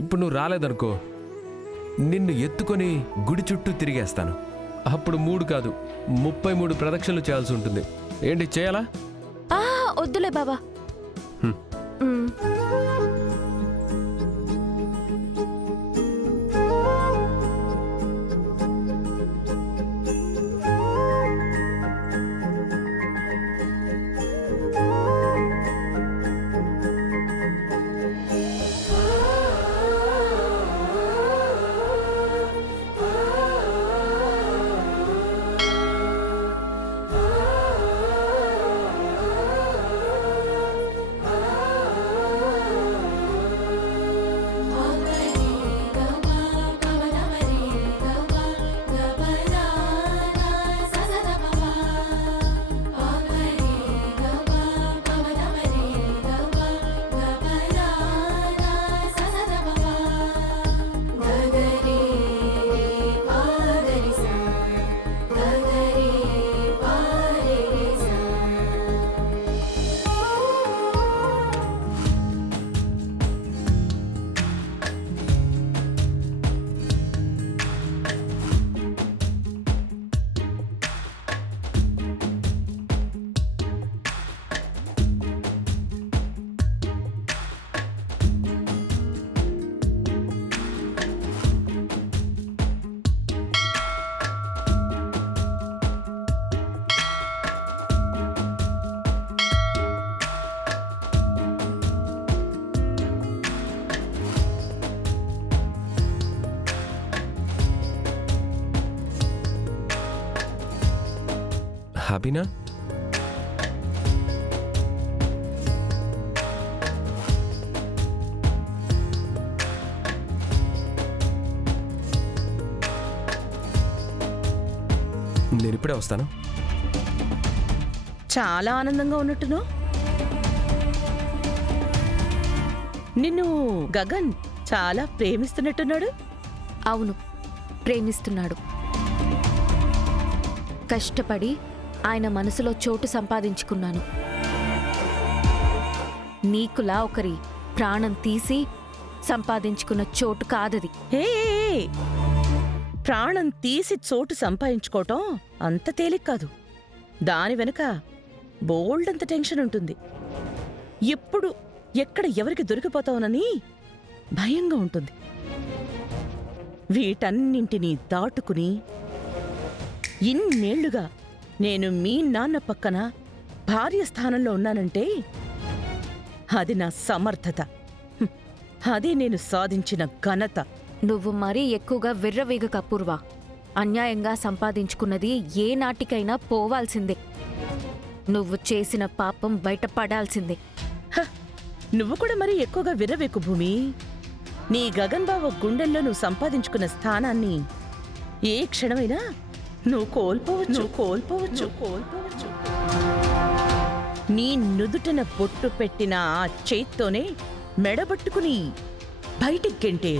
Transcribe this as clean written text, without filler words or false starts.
ఇప్పుడు నువ్వు రాలేదనుకో, నిన్ను ఎత్తుకొని గుడి చుట్టూ తిరిగేస్తాను. అప్పుడు 3 కాదు 33 ప్రదక్షిణలు చేయాల్సి ఉంటుంది. ఏంటి, చేయాలా? వద్దులే బాబా. హ్యాపీనా? నేను ఇప్పుడే వస్తాను. చాలా ఆనందంగా ఉన్నట్టును. నిన్ను గగన్ చాలా ప్రేమిస్తున్నట్టున్నాడు. అవును, ప్రేమిస్తున్నాడు. కష్టపడి ఆయన మనసులో చోటు సంపాదించుకున్నాను. నీకులా ఒకరి ప్రాణం తీసి సంపాదించుకున్న చోటు కాదది. హే, ప్రాణం తీసి చోటు సంపాదించుకోవటం అంత తేలిక కాదు. దాని వెనుక బోల్డంత టెన్షన్ ఉంటుంది. ఎప్పుడు ఎక్కడ ఎవరికి దొరికిపోతావునని భయంగా ఉంటుంది. వీటన్నింటినీ దాటుకుని ఇన్నేళ్లుగా నేను మీ నాన్న పక్కన భార్య స్థానంలో ఉన్నానంటే అది నా సమర్థత. అదే నేను సాధించిన ఘనత. నువ్వు మరీ ఎక్కువగా విర్రవీగక అపూర్వ. అన్యాయంగా సంపాదించుకున్నది ఏ నాటికైనా పోవాల్సిందే. నువ్వు చేసిన పాపం బయటపడాల్సిందే. నువ్వు కూడా మరీ ఎక్కువగా విర్రవేకు భూమి. నీ గగన్ బావ గుండెల్లో నువ్వు సంపాదించుకున్న స్థానాన్ని ఏ క్షణమైనా నువ్వు కోల్పోవచ్చు. నీ నుదుటన బొట్టు పెట్టిన ఆ చేత్తోనే మెడబట్టుకుని బయటికి గెంటే.